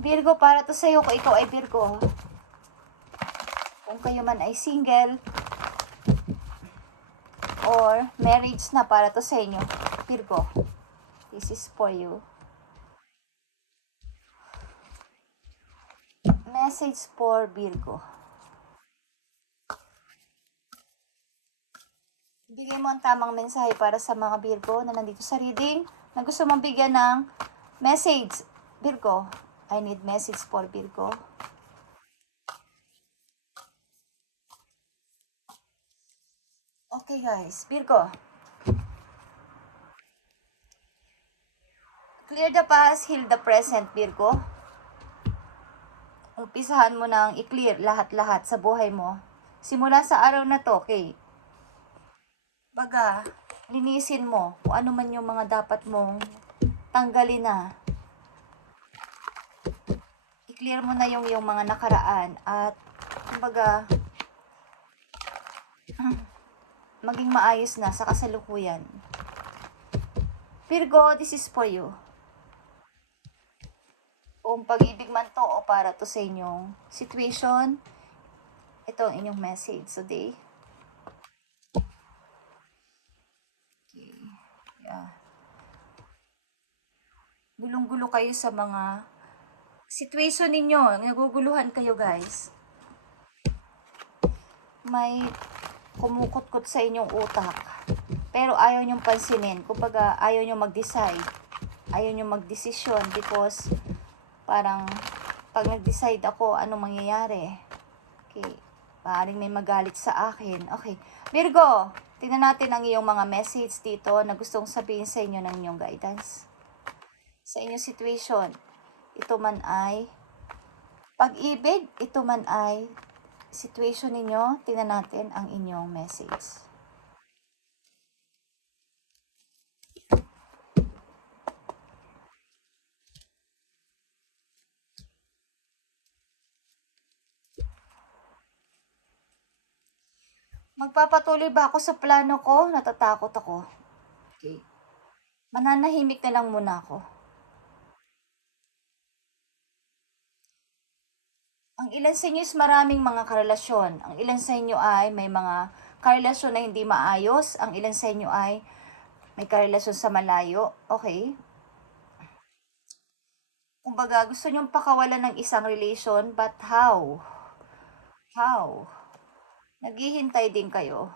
Virgo, para to sa'yo kung ikaw ay Virgo. Kung kayo man ay single or marriage na, para to sa inyo, Virgo. This is for you. Message for Virgo. Bigay mo ang tamang mensahe para sa mga Virgo na nandito sa reading na gusto mong bigyan ng message. Virgo, I need message for Virgo. Okay guys, Virgo. Clear the past, heal the present, Virgo. Umpisahan mo nang i-clear lahat-lahat sa buhay mo. Simula sa araw na to, okay? Baga, linisin mo kung ano man yung mga dapat mong tanggalin na. I-clear mo na yung mga nakaraan at kumbaga maging maayos na sa kasalukuyan. Virgo, this is for you. Kung pag-ibig man to o para to sa inyong situation, ito ang inyong message today. Okay. Yeah. Gulong-gulo kayo sa mga situation ninyo. Naguguluhan kayo, guys. May kumukot-kot sa inyong utak. Pero ayaw nyong pansinin. Kumbaga, ayaw nyong mag-decide. Ayaw nyong mag-desisyon because parang pag nag-decide ako, anong mangyayari? Okay. Maaaring may magalit sa akin. Okay. Virgo, tingnan natin ang iyong mga message dito na gustong sabihin sa inyo ng inyong guidance. Sa inyong situation, ito man ay pag-ibig, ito man ay situation ninyo, tingnan natin ang inyong message. Magpapatuloy ba ako sa plano ko? Natatakot ako. Okay. Mananahimik na lang muna ako. Ang ilan sa inyo is maraming mga karelasyon. Ang ilan sa inyo ay may mga karelasyon na hindi maayos. Ang ilan sa inyo ay may karelasyon sa malayo. Okay? Kumbaga, gusto nyong pakawalan ng isang relation, but how? How? Naghihintay din kayo.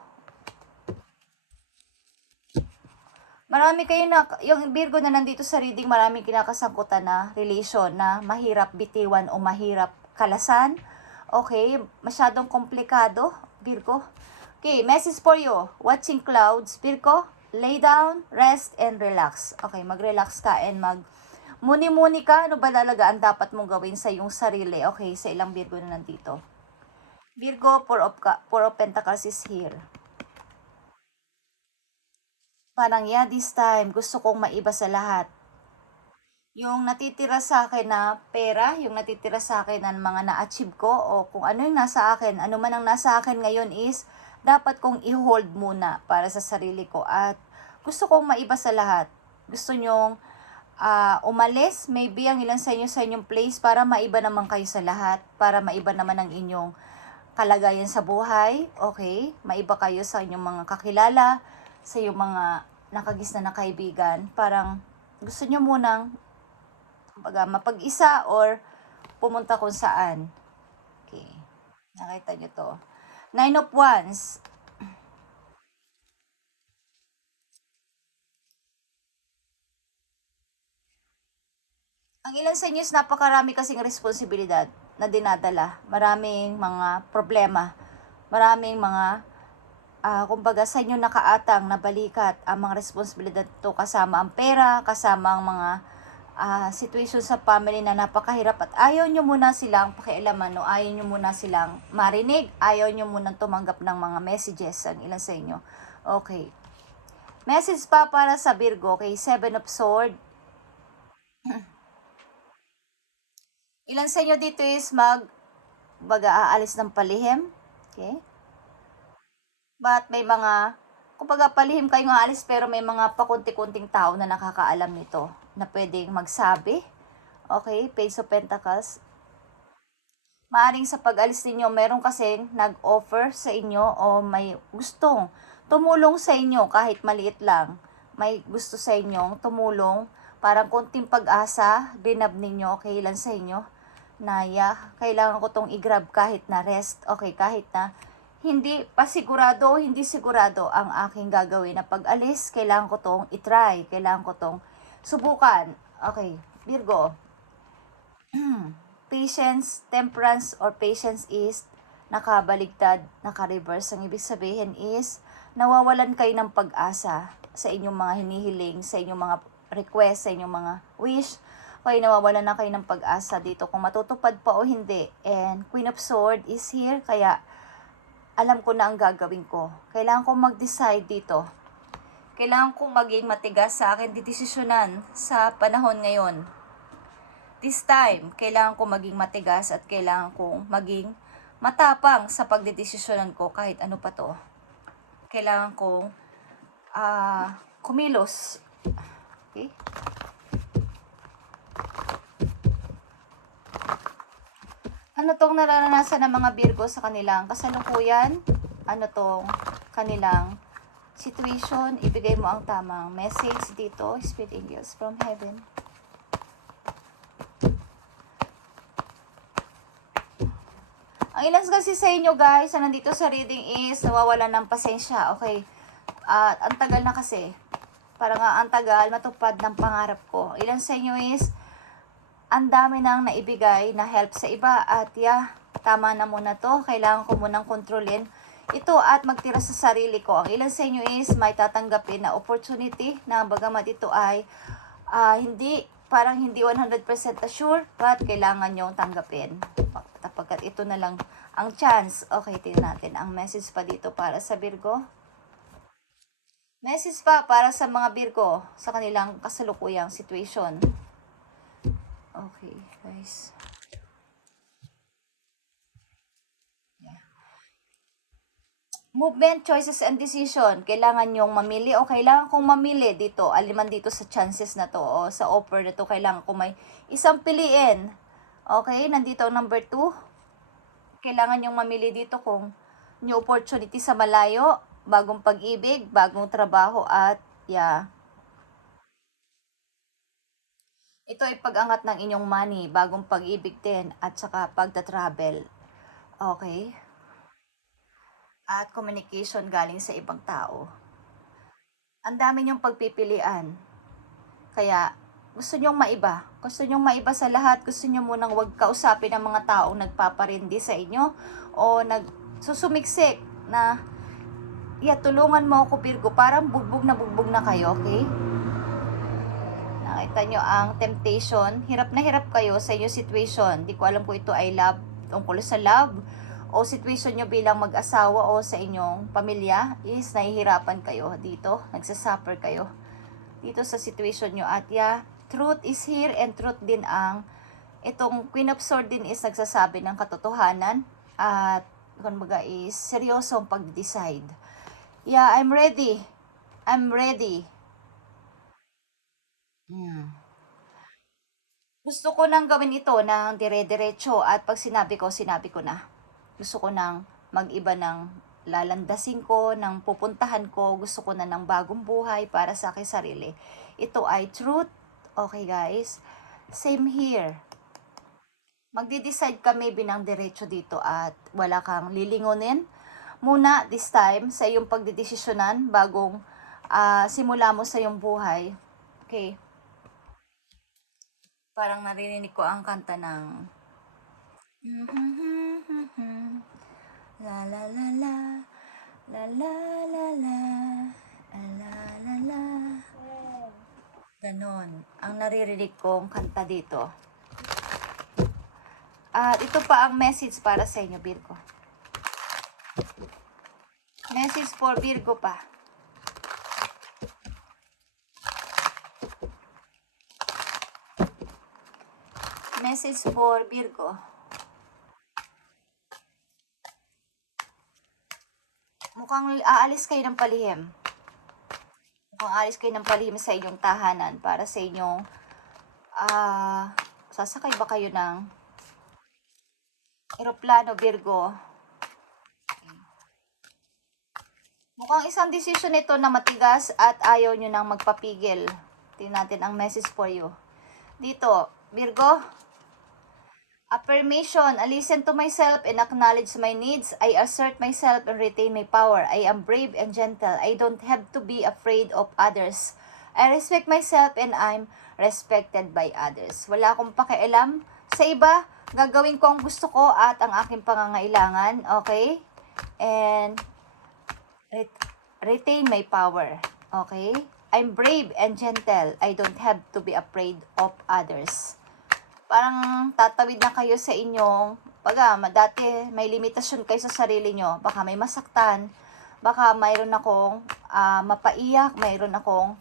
Marami kayo na, yung Virgo na nandito sa reading, maraming kinakasangkutan na relation na mahirap bitiwan o mahirap kalasan. Okay, masyadong komplikado, Virgo. Okay, message for you. Watching clouds, Virgo. Lay down, rest, and relax. Okay, mag-relax ka and muni-muni ka. Ano ba talaga ang dapat mong gawin sa iyong sarili? Okay, sa ilang Virgo na nandito. Virgo, Four of Pentacles is here. Parang, yeah, this time, gusto kong maiba sa lahat. Yung natitira sa akin na pera, yung natitira sa akin ng mga na-achieve ko, o kung ano yung nasa akin, ano man ang nasa akin ngayon is, dapat kong i-hold muna para sa sarili ko. At gusto kong maiba sa lahat. Gusto nyong umalis, maybe ang ilan sa inyo sa inyong place para maiba naman kayo sa lahat, para maiba naman ang inyong kalagayan sa buhay, okay? Maiba kayo sa inyong mga kakilala, sa iyong mga nakagisna na kaibigan. Parang gusto nyo munang mapag-isa or pumunta kung saan. Okay. Nakita nyo to. Nine of Wands. Ang ilan sa inyo is napakarami kasing responsibilidad na dinadala. Maraming mga problema. Maraming mga kumbaga sa inyo nakaatang na balikat ang mga responsibilidad to, kasama ang pera, kasama ang mga situation sa family na napakahirap at ayaw nyo muna silang pakialaman o ayaw nyo muna silang marinig, ayaw nyo muna tumanggap ng mga messages ang ilan sa inyo. Okay. Message pa para sa Virgo, okay, Seven of Swords. Ilan sa inyo dito is aalis ng palihim, okay? But may mga, kumbaga palihim kayong aalis pero may mga pakunti-kunting tao na nakakaalam nito na pwedeng magsabi Okay, Page of Pentacles. Maaring sa pag-alis ninyo, meron kasing nag-offer sa inyo o may gustong tumulong sa inyo kahit maliit lang. May gusto sa inyong tumulong, parang konting pag-asa, binab ninyo, okay lang sa inyo. Naya, kailangan ko tong i-grab kahit na rest, okay, kahit na hindi pa sigurado, hindi sigurado ang aking gagawin na pag-alis, kailangan ko tong i-try, kailangan ko tong subukan. Okay, Virgo. Patience, temperance, or patience is nakabaligtad, naka-reverse. Ang ibig sabihin is nawawalan kayo ng pag-asa sa inyong mga hinihiling, sa inyong mga request, sa inyong mga wish. Okay, nawawalan na kayo ng pag-asa dito kung matutupad pa o hindi. And Queen of Swords is here, kaya alam ko na ang gagawin ko. Kailangan kong mag-decide dito. Kailangan kong maging matigas sa akin didesisyonan sa panahon ngayon. This time, kailangan ko maging matigas at kailangan kong maging matapang sa pagdedesisyonan ko kahit ano pa to. Kailangan kong kumilos. Okay? Ano tong nararanasan ng mga Virgo sa kanilang kasalukuyan? Ano tong kanilang situation? Ibigay mo ang tamang message dito, Spirit Angels from Heaven. Ang ilan kasi sa inyo guys, na nandito sa reading is nawawalan ng pasensya. Okay. At ang tagal na kasi. Parang ang tagal matupad ng pangarap ko. Ilan sa inyo is ang dami nang naibigay na help sa iba at tama na muna to. Kailangan ko munang kontrolin ito at magtira sa sarili ko. Ang ilan sa inyo is may tatanggapin na opportunity na bagamat ito ay parang hindi 100% sure, but kailangan nyong tanggapin. Pagkat ito na lang ang chance. Okay, tingnan natin ang message pa dito para sa Virgo. Message pa para sa mga Virgo sa kanilang kasalukuyang situation. Okay, guys. Movement, choices, and decision. Kailangan nyong mamili o kailangan kong mamili dito. Aliman dito sa chances na to o sa offer na to. Kailangan ko may isang piliin. Okay, nandito ang number 2. Kailangan nyong mamili dito kung new opportunity sa malayo, bagong pag-ibig, bagong trabaho at ito ay pag-angat ng inyong money, bagong pag-ibig din at saka pagta-travel. Okay? At communication galing sa ibang tao. Ang dami niyong pagpipilian. Kaya, gusto niyong maiba. Gusto niyong maiba sa lahat. Gusto niyo munang wag kausapin ang mga taong nagpaparindi sa inyo o nagsusumiksik na, tulungan mo ako Virgo. Parang bugbog na kayo, okay? Nakita nyo ang temptation. Hirap na hirap kayo sa inyong situation. Di ko alam kung ito ay love, tungkol sa love, o situation nyo bilang mag-asawa o sa inyong pamilya is nahihirapan kayo dito. Nagsasuffer kayo dito sa situation nyo. At truth is here and truth din ang itong Queen of Swords din is nagsasabi ng katotohanan at kumbaga is seryosong pag-decide. I'm ready. I'm ready. Gusto ko nang gawin ito ng dire-diretso at pag sinabi ko na. Gusto ko nang mag-iba ng lalandasin ko, ng pupuntahan ko. Gusto ko na ng bagong buhay para sa aking sarili. Ito ay truth. Okay guys? Same here. Magde-decide kami binang diretso dito at wala kang lilingunin. Muna this time sa iyong pagdedesisyonan bagong simula mo sa iyong buhay. Okay? Parang naririnig ko ang kanta ng la la la la la la la la la la la. Ganon ang naririnig kong kanta dito. At ito pa ang message para sa inyo Virgo. Message for Virgo pa. Message for Virgo. Mukhang aalis kayo ng palihim. Mukhang aalis kayo ng palihim sa inyong tahanan para sa inyong Sasakay ba kayo ng eroplano, Virgo? Mukhang isang desisyon ito na matigas at ayaw nyo nang magpapigil. Tingnan natin ang message for you. Dito, Virgo, affirmation, I listen to myself and acknowledge my needs. I assert myself and retain my power. I am brave and gentle. I don't have to be afraid of others. I respect myself and I'm respected by others. Wala akong pakialam sa iba. Gagawin ko ang gusto ko at ang aking pangangailangan. Okay? And retain my power. Okay? I'm brave and gentle. I don't have to be afraid of others. Parang tatawid na kayo sa inyong, dati may limitasyon kayo sa sarili nyo. Baka may masaktan. Baka mayroon akong mapaiyak. Mayroon akong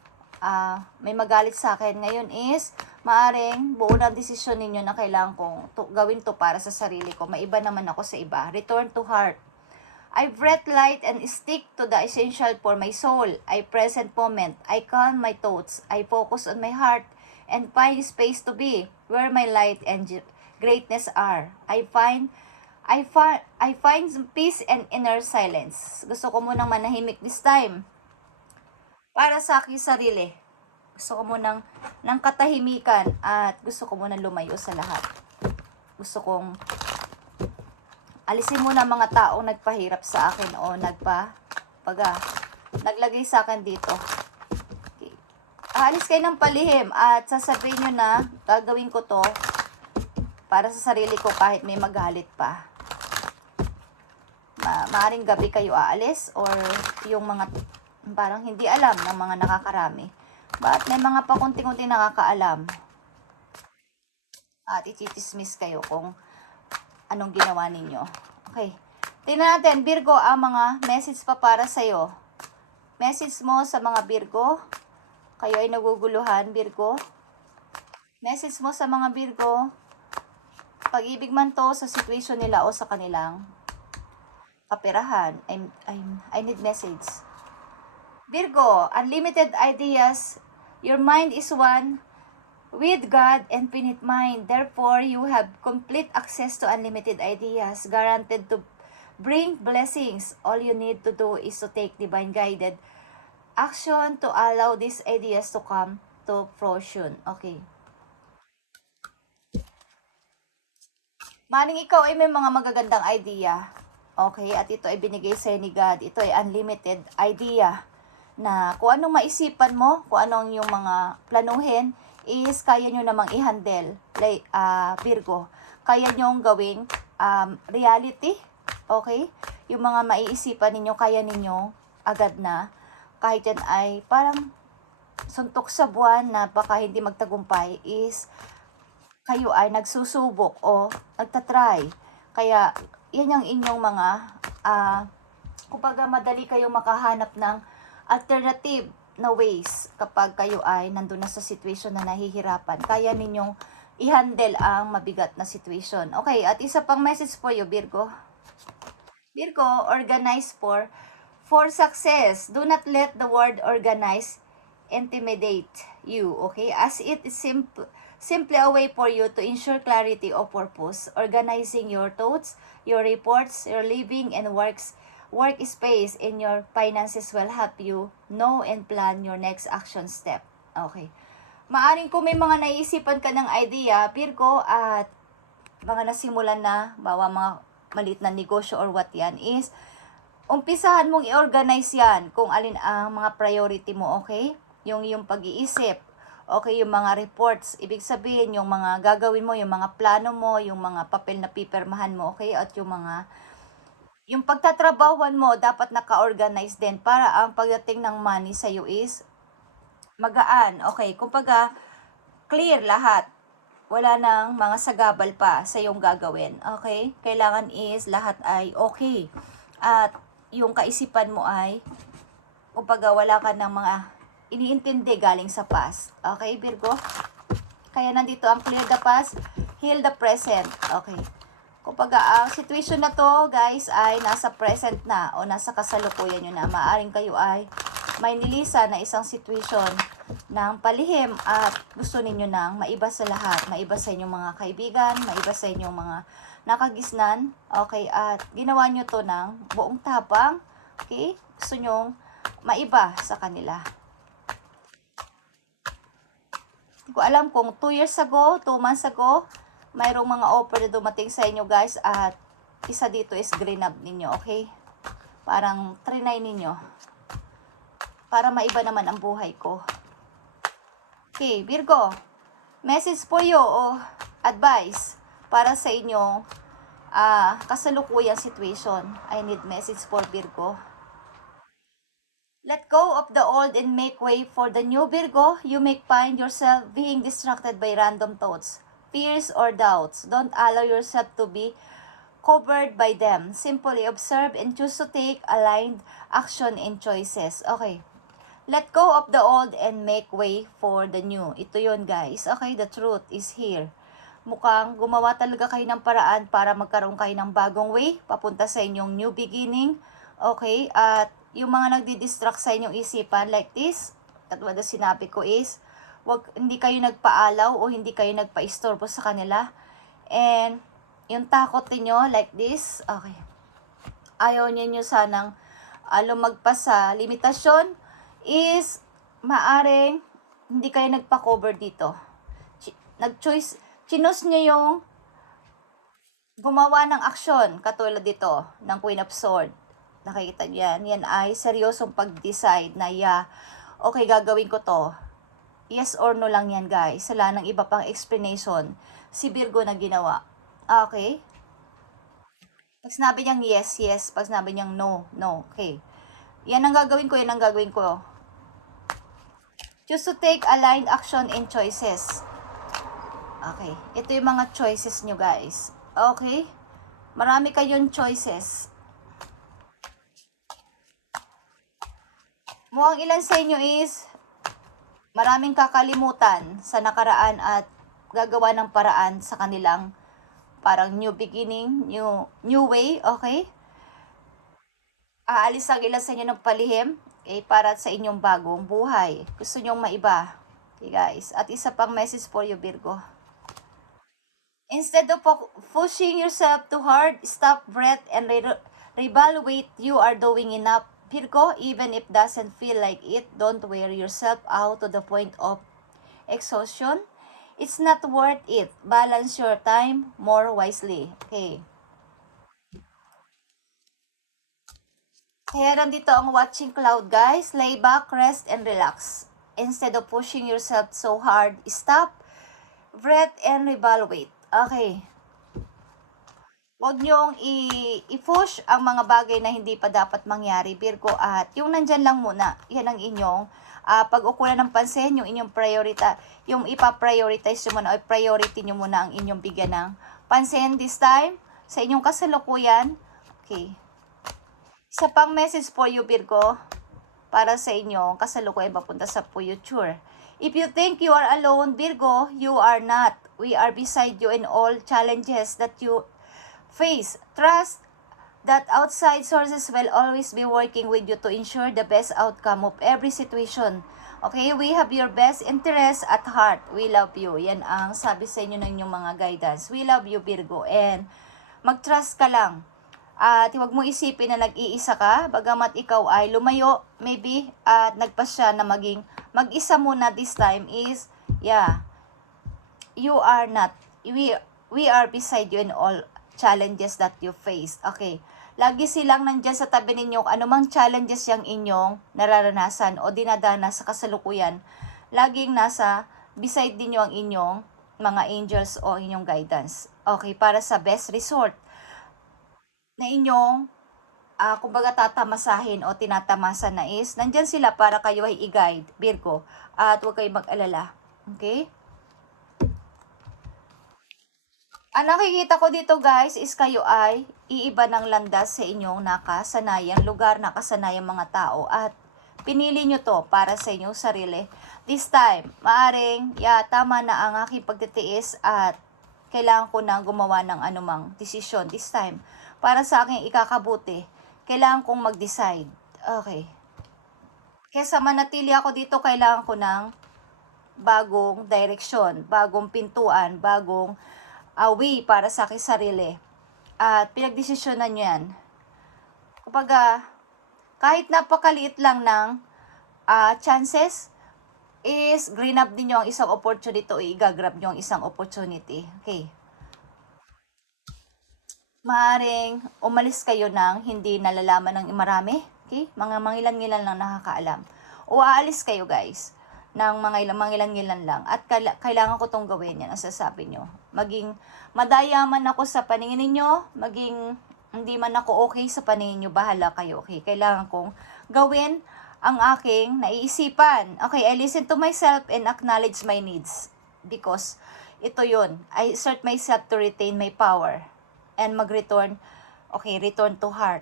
may magalit sa akin. Ngayon is, maaring buo ng desisyon ninyo na kailangan kong gawin to para sa sarili ko. Maiba naman ako sa iba. Return to heart. I breathe light and stick to the essential for my soul. I present moment. I calm my thoughts. I focus on my heart and find space to be where my light and greatness are. I find peace and inner silence. Gusto ko munang manahimik this time. Para sa aking sarili. Gusto ko munang ng katahimikan at gusto ko munang lumayo sa lahat. Gusto kong alisin mo na mga taong nagpahirap sa akin o naglagay sa akin dito. Okay. Aalis kayo ng palihim at sasabihin nyo na gagawin ko to para sa sarili ko kahit may magalit pa. Maaring gabi kayo aalis or yung mga parang hindi alam ng mga nakakarami. But may mga pakunti-kunti nakakaalam. At ichitismis kayo kung anong ginawa ninyo. Okay. Tingnan natin, Virgo, ang mga message pa para sa'yo. Message mo sa mga Virgo. Kayo ay naguguluhan, Virgo. Message mo sa mga Virgo. Pag-ibig man to sa situation nila o sa kanilang kaperahan. I need message. Virgo, unlimited ideas. Your mind is one with God and infinite mind. Therefore, you have complete access to unlimited ideas, guaranteed to bring blessings. All you need to do is to take divine guided action to allow these ideas to come to fruition. Okay. Maring ikaw ay may mga magagandang idea. Okay, at ito ay binigay sa'yo ni God. Ito ay unlimited idea na kung anong maisipan mo, kung anong yung mga planuhin, is kaya nyo namang i-handle, Virgo. Kaya nyo gawing reality, okay? Yung mga maiisipan ninyo, kaya ninyo agad na, kahit yan ay parang suntok sa buwan na baka hindi magtagumpay, is kayo ay nagsusubok o nagtatry. Kaya, yan yung inyong mga, kumbaga madali kayong makahanap ng alternative na ways kapag kayo ay nandun na sa situation na nahihirapan. Kaya ninyong i-handle ang mabigat na situation. Okay, at isa pang message for you, Virgo. Virgo, organize for success. Do not let the word organize intimidate you, okay? As it is simply a way for you to ensure clarity of purpose. Organizing your thoughts, your reports, your living and workspace in your finances will help you know and plan your next action step. Okay. Maaring kung may mga naisipan ka ng idea, Virgo, at mga nasimulan na, bawa mga maliit na negosyo or what yan, is umpisahan mong i-organize yan kung alin ang mga priority mo, okay? Yung pag-iisip, okay, yung mga reports, ibig sabihin yung mga gagawin mo, yung mga plano mo, yung mga papel na pipirmahan mo, okay? At yung pagtatrabahuan mo, dapat naka-organize din para ang pagdating ng money sa iyo is magaan. Okay, kumbaga, clear lahat. Wala nang mga sagabal pa sa iyong gagawin. Okay, kailangan is lahat ay okay. At yung kaisipan mo ay, kumbaga, wala ka ng mga iniintindi galing sa past. Okay, Virgo? Kaya nandito ang clear the past, heal the present. Okay. Kumbaga, ang situation na to, guys, ay nasa present na o nasa kasalukuyan nyo na. Maaring kayo ay may nilisa na isang situation ng palihim at gusto ninyo nang maiba sa lahat, maiba sa inyong mga kaibigan, maiba sa inyong mga nakagisnan, okay, at ginawa nyo to ng buong tapang, okay, gusto nyong maiba sa kanila. Hindi ko alam kung 2 years ago, 2 months ago, mayroong mga offer na dumating sa inyo guys at isa dito is green up ninyo, okay? Parang trinay ninyo para maiba naman ang buhay ko. Okay, Virgo, message po you o advice para sa inyong kasalukuyang situation. I need message for Virgo. Let go of the old and make way for the new, Virgo. You may find yourself being distracted by random thoughts, fears, or doubts. Don't allow yourself to be covered by them. Simply observe and choose to take aligned action and choices. Okay. Let go of the old and make way for the new. Ito yun guys. Okay, the truth is here. Mukhang gumawa talaga kayo ng paraan para magkaroon kayo ng bagong way papunta sa inyong new beginning. Okay, at yung mga nagdi-distract sa inyong isipan like this, at what sinabi ko is, hindi kayo nagpaalaw o hindi kayo nagpa-istorbo sa kanila. And yung takot niyo like this, okay. Ayaw niyo sanang lumagpas sa limitasyon is maaring hindi kayo nagpa-cover dito. Nag-choice, chinos niya yung gumawa ng aksyon katulad dito ng Queen of Swords. Nakikita niyo yan. Yan ay seryosong pag-decide na okay, gagawin ko to. Yes or no lang yan guys. Wala nang iba pang explanation si Virgo na ginawa. Okay? Pag sinabi niyang yes, yes. Pag sinabi niyang no, no. Okay. Yan ang gagawin ko, yan ang gagawin ko. Choose to take aligned action and choices. Okay. Ito yung mga choices nyo guys. Okay? Marami kayong choices. Mukhang ilan sa inyo is maraming kakalimutan sa nakaraan at gagawa ng paraan sa kanilang parang new beginning, new way, okay? Aalis ang ilan sa inyo ng palihim, para sa inyong bagong buhay. Gusto nyong maiba. Okay guys, at isa pang message for you Virgo. Instead of pushing yourself too hard, stop, breath, and reevaluate. You are doing enough, Virgo, even if doesn't feel like it. Don't wear yourself out to the point of exhaustion. It's not worth it. Balance your time more wisely. Okay. Kaya nandito ang watching cloud guys. Lay back, rest, and relax. Instead of pushing yourself so hard, stop, breath, and reevaluate. Okay. Huwag niyong i-push ang mga bagay na hindi pa dapat mangyari, Virgo. At yung nandyan lang muna, yan ang inyong pag-ukulan ng pansin, yung inyong yung ipa-prioritize nyo muna, o priority nyo muna ang inyong bigyan ng pansin this time sa inyong kasalukuyan. Okay. Isa pang message for you, Virgo, para sa inyong kasalukuyan papunta sa future. If you think you are alone, Virgo, you are not. We are beside you in all challenges that you face. Trust that outside sources will always be working with you to ensure the best outcome of every situation. Okay, we have your best interest at heart. We love you. Yan ang sabi sa inyo ng inyong mga guidance. We love you, Virgo. And mag-trust ka lang. At huwag mo isipin na nag-iisa ka, bagamat ikaw ay lumayo, maybe, at nagpasya na maging mag-isa muna this time is, you are not, we are beside you in all challenges that you face. Okay, lagi silang nandyan sa tabi ninyo, anumang challenges yung inyong nararanasan o dinadana sa kasalukuyan, laging nasa beside ninyo ang inyong mga angels o inyong guidance. Okay, para sa best resort na inyong kumbaga tatamasahin o tinatamasa na is, nandyan sila para kayo ay i-guide, Virgo, at huwag kayong mag-alala. Okay? Ang nakikita ko dito guys is kayo ay iiba ng landas sa inyong nakasanayang lugar, nakasanayang mga tao, at pinili nyo to para sa inyong sarili. This time, maaring, tama na ang aking pagtitiis at kailangan ko nang gumawa ng anumang desisyon this time. Para sa aking ikakabuti, kailangan kong mag-decide. Okay. Kesa manatili ako dito, kailangan ko ng bagong direksyon, bagong pintuan, bagong way para sa aking sarili. At pinagdesisyonan nyo yan. Kumbaga, kahit napakaliit lang ng chances, is green up din nyo ang isang opportunity o i-grab nyo ang isang opportunity. Okay. Maaring umalis kayo ng hindi nalalaman ng marami. Okay? Mga mangilan-ngilan lang nakakaalam. O aalis kayo guys ng mga mangilan-ngilan lang. At kailangan ko tong gawin yan, ang sasabi nyo. Maging madaya man ako sa paningin ninyo, maging hindi man ako okay sa paningin nyo, bahala kayo. Okay? Kailangan kong gawin ang aking naiisipan. Okay, I listen to myself and acknowledge my needs. Because ito yun. I assert myself to retain my power. And mag-return, okay, return to heart.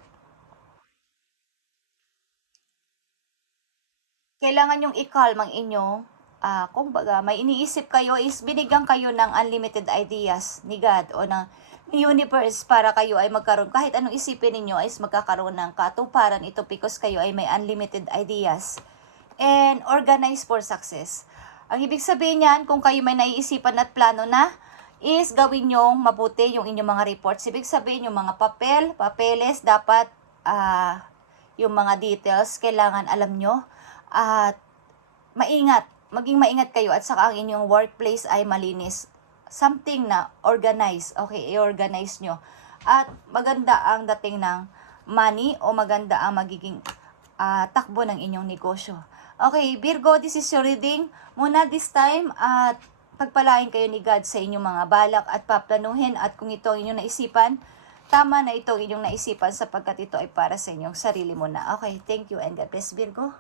Kailangan yung i-calm ang inyong, kumbaga, may iniisip kayo is binigyan kayo ng unlimited ideas ni God o ng universe para kayo ay magkaroon, kahit anong isipin ninyo is magkakaroon ng katuparan ito because kayo ay may unlimited ideas and organized for success. Ang ibig sabihin niyan, kung kayo may naiisipan at plano na, is gawin nyong mabuti yung inyong mga reports. Ibig sabihin yung mga papeles, dapat yung mga details, kailangan alam nyo. At maging maingat kayo at saka ang inyong workplace ay malinis. Something na organize, okay, i-organize nyo. At maganda ang dating ng money o maganda ang magiging takbo ng inyong negosyo. Okay, Virgo, this is your reading muna this time at pagpalain kayo ni God sa inyong mga balak at paplanuhin at kung ito ang inyong naisipan, tama na ito ang inyong naisipan sapagkat ito ay para sa inyong sarili mo na. Okay, thank you and God bless, Virgo.